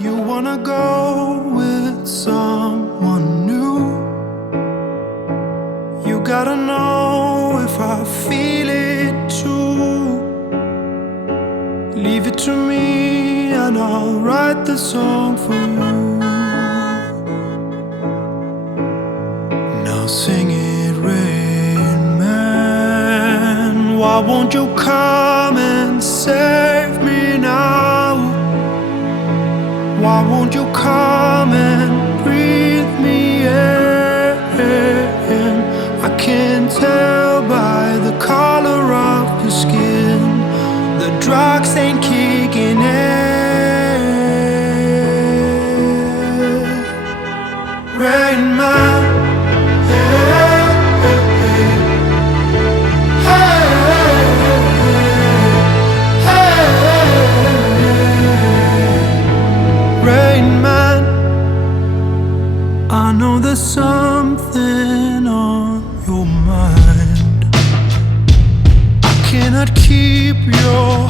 You wanna go with someone new. You gotta know if I feel it too. Leave it to me and I'll write the song for you. Now sing it, Rain Man. Why won't you come and save me now? Why won't you come and breathe me in? I can tell by the color of your skin, the drugs ain't kicking in. Rain Man, Rain Man, I know there's something on your mind. I cannot keep your